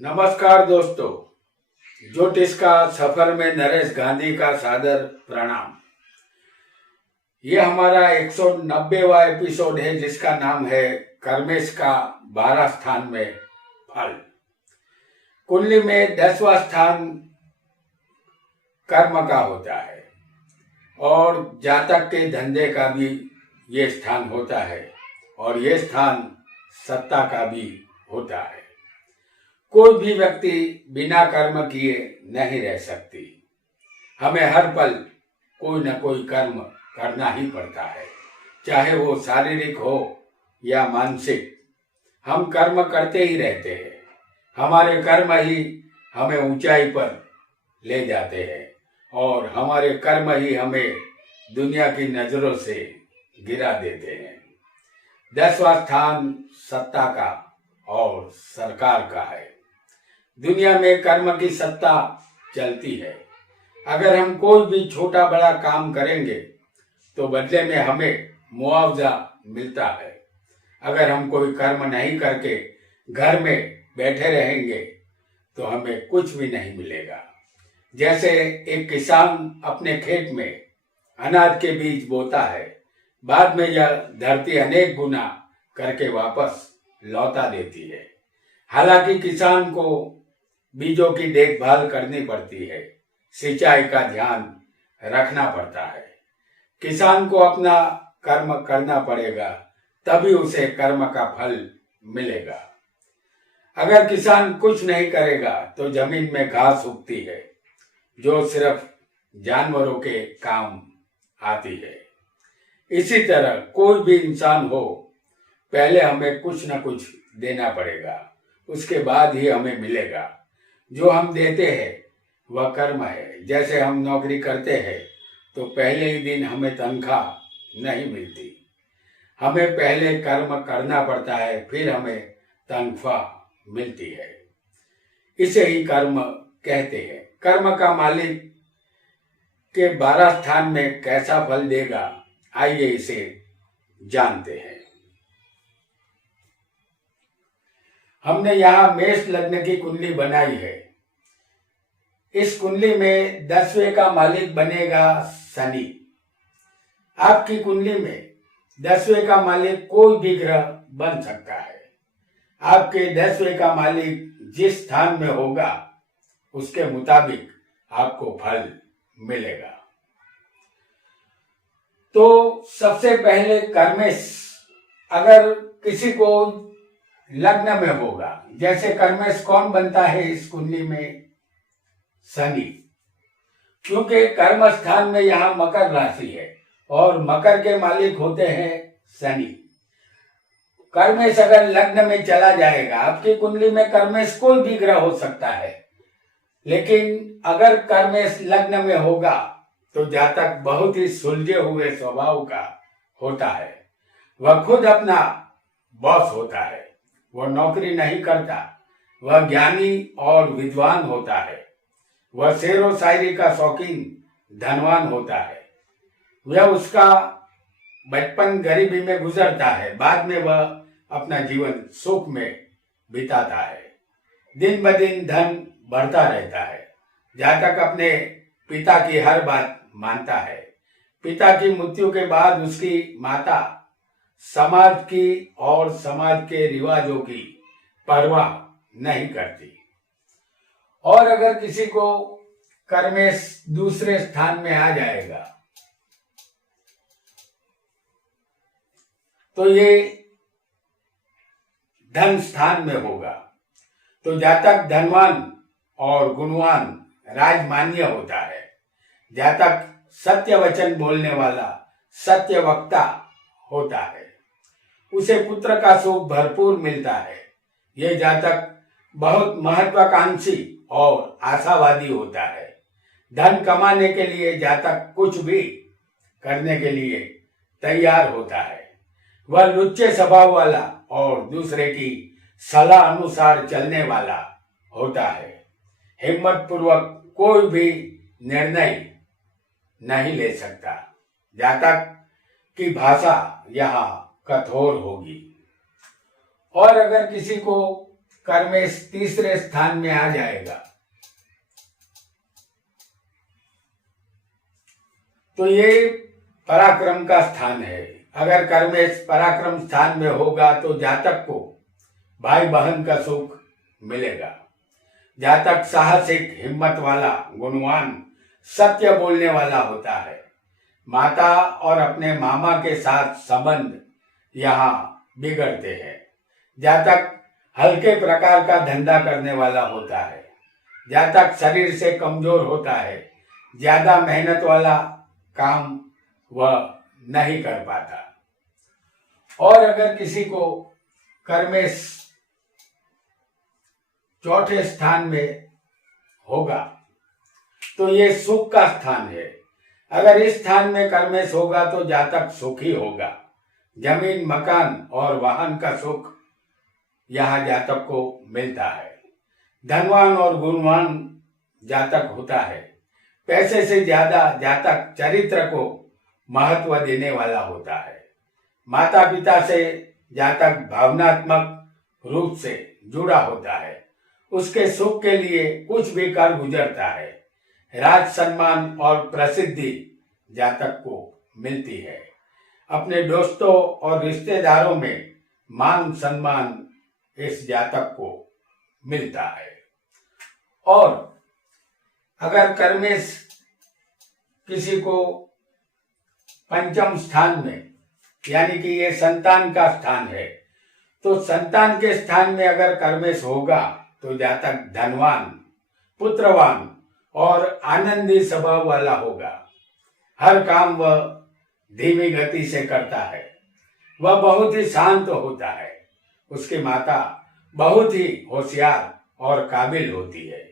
नमस्कार दोस्तों, ज्योतिष का सफर में नरेश गांधी का सादर प्रणाम। ये हमारा 190वां एपिसोड है जिसका नाम है कर्मेश का 12 स्थान में फल। कुंडली में 10वां स्थान कर्म का होता है और जातक के धंधे का भी ये स्थान होता है और ये स्थान सत्ता का भी होता है। कोई भी व्यक्ति बिना कर्म किए नहीं रह सकती। हमें हर पल कोई न कोई कर्म करना ही पड़ता है, चाहे वो शारीरिक हो या मानसिक। हम कर्म करते ही रहते हैं। हमारे कर्म ही हमें ऊंचाई पर ले जाते हैं और हमारे कर्म ही हमें दुनिया की नजरों से गिरा देते हैं। 10वां स्थान सत्ता का और सरकार का है। दुनिया में कर्म की सत्ता चलती है। अगर हम कोई भी छोटा बड़ा काम करेंगे तो बदले में हमें मुआवजा मिलता है। अगर हम कोई कर्म नहीं करके घर में बैठे रहेंगे तो हमें कुछ भी नहीं मिलेगा। जैसे एक किसान अपने खेत में अनाज के बीज बोता है, बाद में यह धरती अनेक गुना करके वापस लौटा देती है। हालांकि किसान को बीजों की देखभाल करनी पड़ती है, सिंचाई का ध्यान रखना पड़ता है। किसान को अपना कर्म करना पड़ेगा, तभी उसे कर्म का फल मिलेगा। अगर किसान कुछ नहीं करेगा तो जमीन में घास उगती है जो सिर्फ जानवरों के काम आती है। इसी तरह कोई भी इंसान हो, पहले हमें कुछ न कुछ देना पड़ेगा, उसके बाद ही हमें मिलेगा। जो हम देते हैं वह कर्म है। जैसे हम नौकरी करते हैं तो पहले ही दिन हमें तनख्वाह नहीं मिलती। हमें पहले कर्म करना पड़ता है, फिर हमें तनख्वाह मिलती है। इसे ही कर्म कहते हैं। कर्म का मालिक के 12 स्थान में कैसा फल देगा, आइए इसे जानते हैं। हमने यहाँ मेष लग्न की कुंडली बनाई है। इस कुंडली में 10वें का मालिक बनेगा शनि। आपकी कुंडली में 10वें का मालिक कोई भी ग्रह बन सकता है। आपके 10वें का मालिक जिस स्थान में होगा उसके मुताबिक आपको फल मिलेगा। तो सबसे पहले कर्मेश अगर किसी को लग्न में होगा, जैसे कर्मेश कौन बनता है इस कुंडली में? शनि। क्योंकि कर्म स्थान में यहाँ मकर राशि है और मकर के मालिक होते हैं शनि। कर्मेश अगर लग्न में चला जाएगा, आपकी कुंडली में कर्मेश कोई भी ग्रह हो सकता है, लेकिन अगर कर्मेश लग्न में होगा तो जातक बहुत ही सुलझे हुए स्वभाव का होता है। वह खुद अपना बॉस होता है। वह नौकरी नहीं करता। वह ज्ञानी और विद्वान होता है। वह शेर व शायरी का शौकीन धनवान होता है। वह उसका बचपन गरीबी में गुजरता है, बाद में वह अपना जीवन सुख में बिताता है। दिन ब दिन धन बढ़ता रहता है। जातक अपने पिता की हर बात मानता है। पिता की मृत्यु के बाद उसकी माता समाज की और समाज के रिवाजों की परवाह नहीं करती। और अगर किसी को कर्मेश दूसरे स्थान में आ जाएगा तो ये धन स्थान में होगा, तो जातक धनवान और गुणवान राजमान्य होता है। जातक सत्य वचन बोलने वाला सत्य वक्ता होता है। उसे पुत्र का सुख भरपूर मिलता है। यह जातक बहुत महत्वाकांक्षी और आशावादी होता है। धन कमाने के लिए जातक कुछ भी करने के लिए तैयार होता है। वह लुच्चे स्वभाव वाला और दूसरे की सलाह अनुसार चलने वाला होता है। हिम्मत पूर्वक कोई भी निर्णय नहीं ले सकता। जातक की भाषा यहाँ कठोर होगी। और अगर किसी को कर्मेश तीसरे स्थान में आ जाएगा। तो ये पराक्रम का स्थान है। अगर कर्मेश पराक्रम स्थान में होगा तो जातक को भाई बहन का सुख मिलेगा। जातक साहसिक, हिम्मत वाला, गुणवान, सत्य बोलने वाला होता है। माता और अपने मामा के साथ संबंध यहाँ बिगड़ते हैं। जातक हल्के प्रकार का धंधा करने वाला होता है। जातक शरीर से कमजोर होता है। ज्यादा मेहनत वाला काम वह नहीं कर पाता। और अगर किसी को कर्मेश चौथे स्थान में होगा तो ये सुख का स्थान है। अगर इस स्थान में कर्मेश होगा तो जातक सुखी होगा। जमीन, मकान और वाहन का सुख यहाँ जातक को मिलता है। धनवान और गुणवान जातक होता है। पैसे से ज्यादा जातक चरित्र को महत्व देने वाला होता है। माता पिता से जातक भावनात्मक रूप से जुड़ा होता है। उसके सुख के लिए कुछ भी कर गुजरता है। राज, सम्मान और प्रसिद्धि जातक को मिलती है। अपने दोस्तों और रिश्तेदारों में मान सम्मान इस जातक को मिलता है। और अगर कर्मेश किसी को पंचम स्थान में, यानी कि ये संतान का स्थान है, तो संतान के स्थान में अगर कर्मेश होगा तो जातक धनवान, पुत्रवान और आनंदी स्वभाव वाला होगा। हर काम वह धीमी गति से करता है। वह बहुत ही शांत होता है। उसकी माता बहुत ही होशियार और काबिल होती है।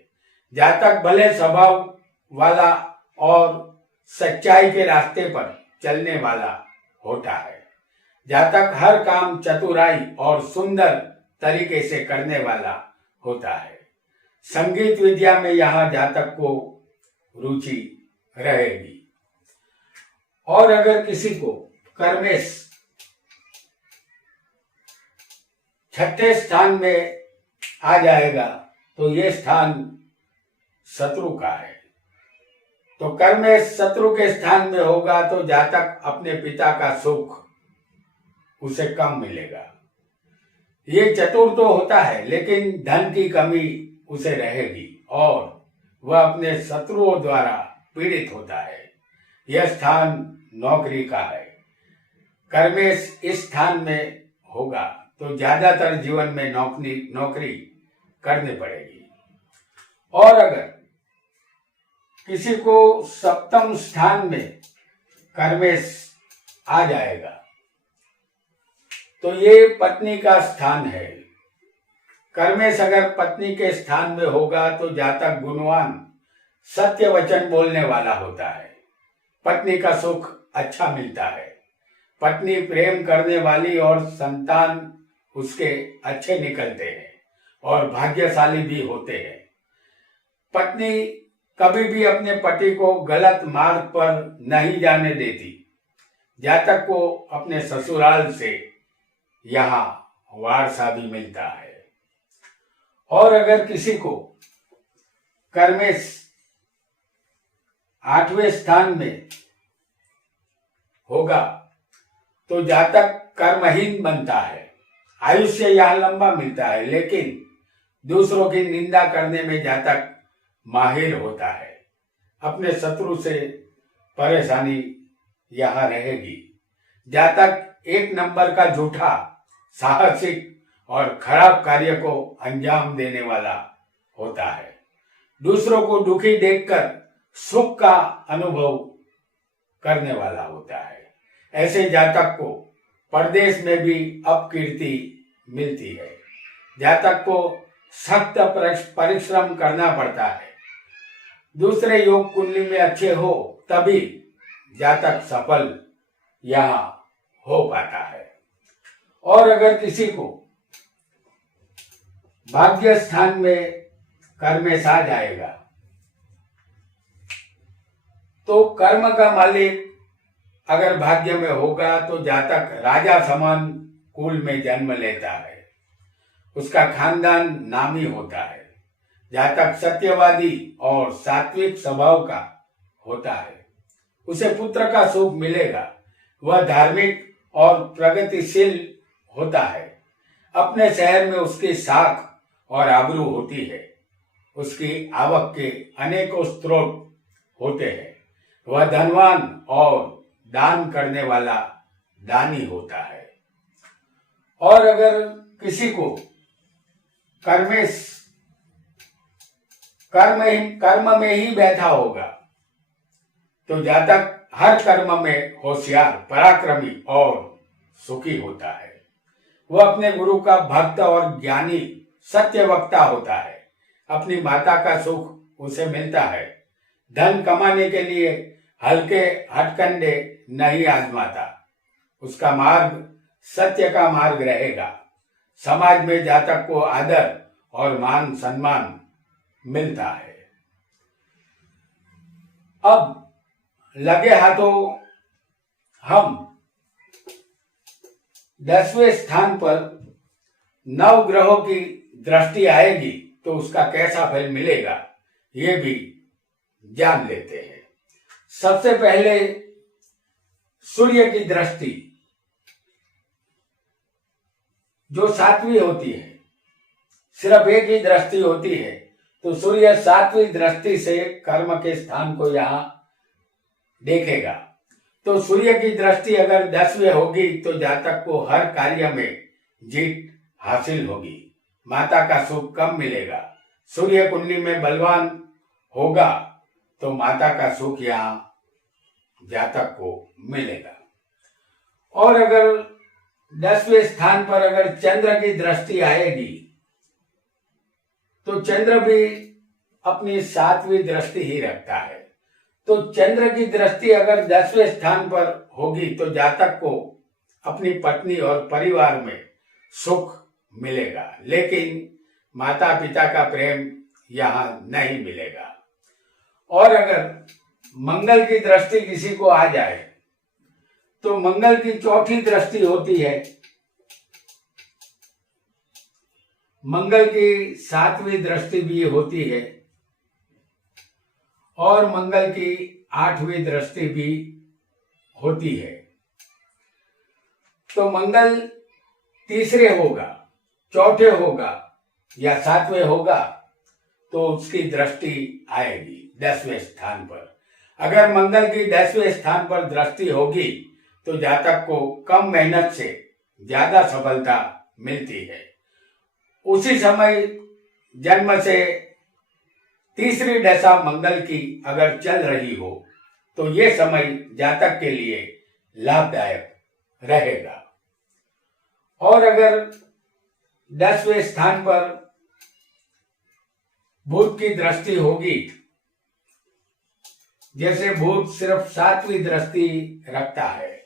जातक भले स्वभाव वाला और सच्चाई के रास्ते पर चलने वाला होता है। जातक हर काम चतुराई और सुंदर तरीके से करने वाला होता है। संगीत विद्या में यहाँ जातक को रुचि रहेगी। और अगर किसी को कर्मेश छठे स्थान में आ जाएगा तो ये स्थान शत्रु का है। तो कर्मेश शत्रु के स्थान में होगा तो जातक अपने पिता का सुख उसे कम मिलेगा। ये चतुर तो होता है लेकिन धन की कमी उसे रहेगी और वह अपने शत्रुओं द्वारा पीड़ित होता है। यह स्थान नौकरी का है। कर्मेश इस स्थान में होगा तो ज्यादातर जीवन में नौकरी करनी पड़ेगी। और अगर किसी को सप्तम स्थान में कर्मेश आ जाएगा तो ये पत्नी का स्थान है। कर्मेश अगर पत्नी के स्थान में होगा तो जातक गुणवान, सत्य वचन बोलने वाला होता है। पत्नी का सुख अच्छा मिलता है। पत्नी प्रेम करने वाली और संतान उसके अच्छे निकलते हैं और भाग्यशाली भी होते हैं। पत्नी कभी भी अपने पति को गलत मार्ग पर नहीं जाने देती। जातक को अपने ससुराल से यहाँ वारसा भी मिलता है। और अगर किसी को कर्मेश आठवें स्थान में होगा तो जातक कर्महीन बनता है। आयुष्य यहाँ लंबा मिलता है लेकिन दूसरों की निंदा करने में जातक माहिर होता है। अपने शत्रु से परेशानी यहाँ रहेगी। जातक एक नंबर का झूठा, साहसिक और खराब कार्य को अंजाम देने वाला होता है। दूसरों को दुखी देखकर सुख का अनुभव करने वाला होता है। ऐसे जातक को परदेश में भी अपकीर्ति मिलती है। जातक को सख्त परिश्रम करना पड़ता है। दूसरे योग कुंडली में अच्छे हो तभी जातक सफल यहाँ हो पाता है। और अगर किसी को भाग्य स्थान में कर्मेश आ जाएगा तो कर्म का मालिक अगर भाग्य में होगा तो जातक राजा समान कुल में जन्म लेता है। उसका खानदान नामी होता है। जातक सत्यवादी और सात्विक स्वभाव का होता है, उसे पुत्र का सुख मिलेगा। वह धार्मिक और प्रगतिशील होता है। अपने शहर में उसकी साख और आबरू होती है। उसकी आवक के अनेकों स्रोत होते हैं। वह धनवान और दान करने वाला दानी होता है। और अगर किसी को कर्म में ही बैठा होगा तो जातक हर कर्म में होशियार, पराक्रमी और सुखी होता है। वह अपने गुरु का भक्त और ज्ञानी सत्यवक्ता होता है। अपनी माता का सुख उसे मिलता है। धन कमाने के लिए हल्के हथकंडे नहीं आजमाता। उसका मार्ग सत्य का मार्ग रहेगा। समाज में जातक को आदर और मान सम्मान मिलता है। अब लगे हाथों हम 10वें स्थान पर नवग्रहों की दृष्टि आएगी तो उसका कैसा फल मिलेगा ये भी जान लेते हैं। सबसे पहले सूर्य की दृष्टि जो 7वीं होती है, सिर्फ एक ही दृष्टि होती है, तो सूर्य 7वीं दृष्टि से कर्म के स्थान को यहां देखेगा। तो सूर्य की दृष्टि अगर 10वें होगी तो जातक को हर कार्य में जीत हासिल होगी। माता का सुख कम मिलेगा। सूर्य कुंडली में बलवान होगा तो माता का सुख यहाँ जातक को मिलेगा। और अगर 10वें स्थान पर अगर चंद्र की दृष्टि आएगी तो चंद्र भी अपनी 7वीं दृष्टि ही रखता है। तो चंद्र की दृष्टि अगर 10वें स्थान पर होगी तो जातक को अपनी पत्नी और परिवार में सुख मिलेगा, लेकिन माता पिता का प्रेम यहाँ नहीं मिलेगा। और अगर मंगल की दृष्टि किसी को आ जाए तो मंगल की 4थी दृष्टि होती है। मंगल की 7वीं दृष्टि भी होती है और मंगल की 8वीं दृष्टि भी होती है। तो मंगल तीसरे होगा, चौथे होगा या 7वें होगा तो उसकी दृष्टि आएगी 10वें स्थान पर। अगर मंगल की 10वें स्थान पर दृष्टि होगी तो जातक को कम मेहनत से ज्यादा सफलता मिलती है। उसी समय जन्म से तीसरी दशा मंगल की अगर चल रही हो तो ये समय जातक के लिए लाभदायक रहेगा। और अगर 10वें स्थान पर बुध की दृष्टि होगी, जैसे बुध सिर्फ 7वीं दृष्टि रखता है,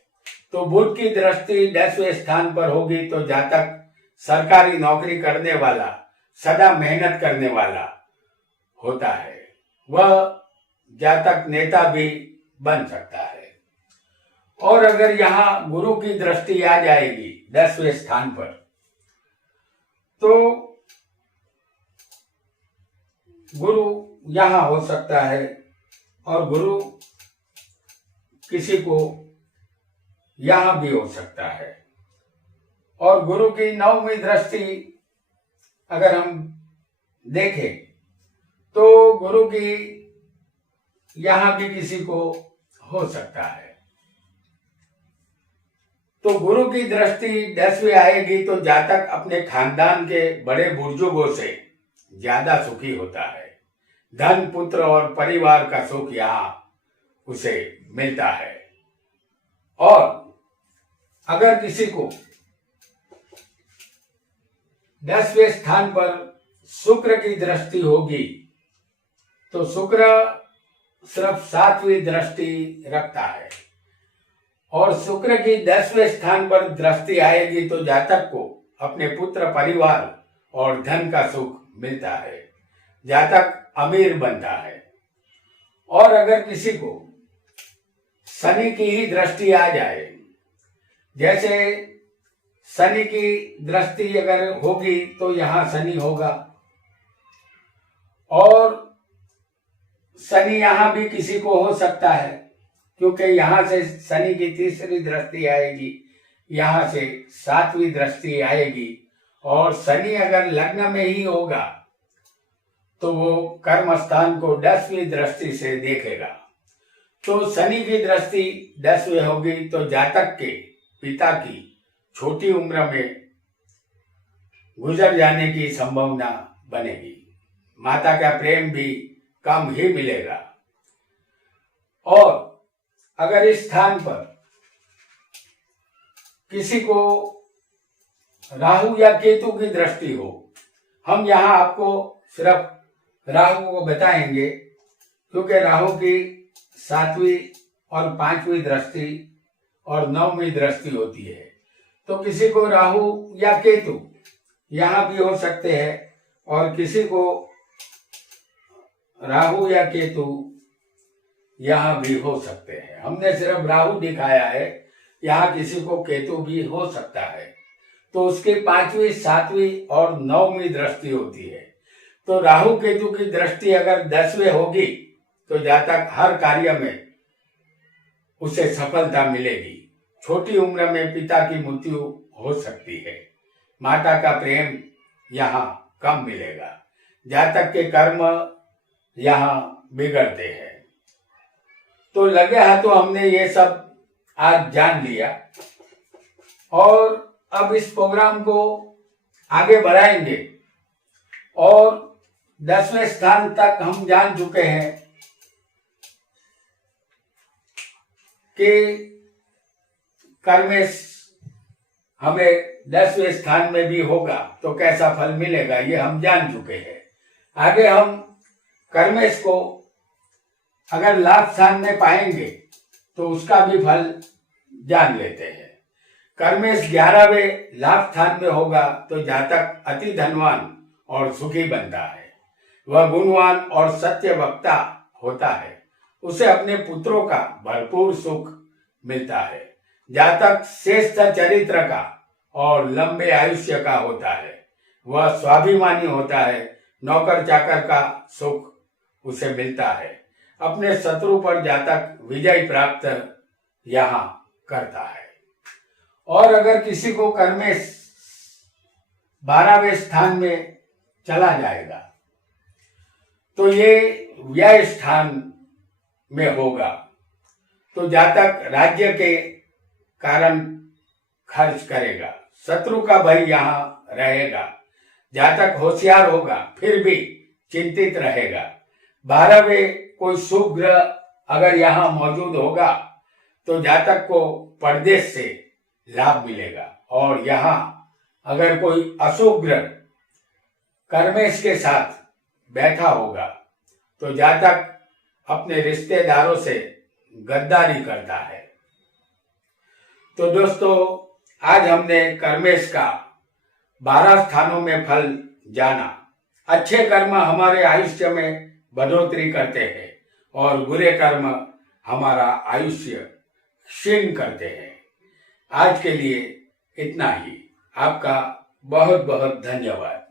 तो बुध की दृष्टि 10वें स्थान पर होगी तो जातक सरकारी नौकरी करने वाला, सदा मेहनत करने वाला होता है। वह जातक नेता भी बन सकता है। और अगर यहाँ गुरु की दृष्टि आ जाएगी 10वें स्थान पर तो गुरु यहाँ हो सकता है और गुरु किसी को यहाँ भी हो सकता है। और गुरु की 9वीं दृष्टि अगर हम देखें तो गुरु की यहाँ भी किसी को हो सकता है। तो गुरु की दृष्टि 10वें आएगी तो जातक अपने खानदान के बड़े बुजुर्गों से ज्यादा सुखी होता है। धन, पुत्र और परिवार का सुख यहाँ उसे मिलता है। और अगर किसी को 10वें स्थान पर शुक्र की दृष्टि होगी तो शुक्र सिर्फ 7वीं दृष्टि रखता है और शुक्र की 10वें स्थान पर दृष्टि आएगी तो जातक को अपने पुत्र, परिवार और धन का सुख मिलता है। जातक अमीर बनता है। और अगर किसी को शनि की ही दृष्टि आ जाए, जैसे शनि की दृष्टि अगर होगी तो यहाँ शनि होगा, और शनि यहाँ भी किसी को हो सकता है, क्योंकि यहाँ से शनि की तीसरी दृष्टि आएगी, यहाँ से 7वीं दृष्टि आएगी, और शनि अगर लग्न में ही होगा तो वो कर्म स्थान को 10वीं दृष्टि से देखेगा। तो शनि की दृष्टि 10वीं होगी तो जातक के पिता की छोटी उम्र में गुजर जाने की संभावना बनेगी। माता का प्रेम भी कम ही मिलेगा। और अगर इस स्थान पर किसी को राहु या केतु की दृष्टि हो, हम यहाँ आपको सिर्फ राहु को बताएंगे, क्योंकि राहु की 7वीं और 5वीं दृष्टि और 9वीं दृष्टि होती है। तो किसी को राहु या केतु यहाँ भी हो सकते हैं, और किसी को राहु या केतु यहाँ भी हो सकते हैं। हमने सिर्फ राहु दिखाया है, यहाँ किसी को केतु भी हो सकता है। तो उसकी 5वीं, 7वीं और 9वीं दृष्टि होती है। तो राहु केतु की दृष्टि अगर 10वीं होगी तो जातक हर कार्य में उसे सफलता मिलेगी। छोटी उम्र में पिता की मृत्यु हो सकती है। माता का प्रेम यहाँ कम मिलेगा। जातक के कर्म यहाँ बिगड़ते हैं। तो लगे हाथों हमने ये सब आज जान लिया, और अब इस प्रोग्राम को आगे बढ़ाएंगे, और 10वें स्थान तक हम जान चुके हैं कि कर्मेश हमें 10वें स्थान में भी होगा तो कैसा फल मिलेगा, ये हम जान चुके हैं। आगे हम कर्मेश को अगर लाभ स्थान में पाएंगे तो उसका भी फल जान लेते हैं। कर्मेश 11वें लाभ स्थान में होगा तो जातक अति धनवान और सुखी बनता है। वह गुणवान और सत्य वक्ता होता है। उसे अपने पुत्रों का भरपूर सुख मिलता है। जातक श्रेष्ठ चरित्र का और लंबे आयुष्य का होता है। वह स्वाभिमानी होता है। नौकर चाकर का सुख उसे मिलता है। अपने शत्रु पर जातक विजय प्राप्त यहाँ करता है। और अगर किसी को कर्मेश 12वें स्थान में चला जाएगा तो ये व्यय स्थान में होगा, तो जातक राज्य के कारण खर्च करेगा। शत्रु का भय यहाँ रहेगा। जातक होशियार होगा फिर भी चिंतित रहेगा। 12वें कोई शुभ ग्रह अगर यहाँ मौजूद होगा तो जातक को परदेश से लाभ मिलेगा। और यहाँ अगर कोई अशुभ ग्रह कर्मेश के साथ बैठा होगा तो जातक अपने रिश्तेदारों से गद्दारी करता है। तो दोस्तों, आज हमने कर्मेश का 12 स्थानों में फल जाना। अच्छे कर्म हमारे आयुष्य में बढ़ोतरी करते हैं और बुरे कर्म हमारा आयुष्य क्षीण करते हैं। आज के लिए इतना ही। आपका बहुत बहुत धन्यवाद।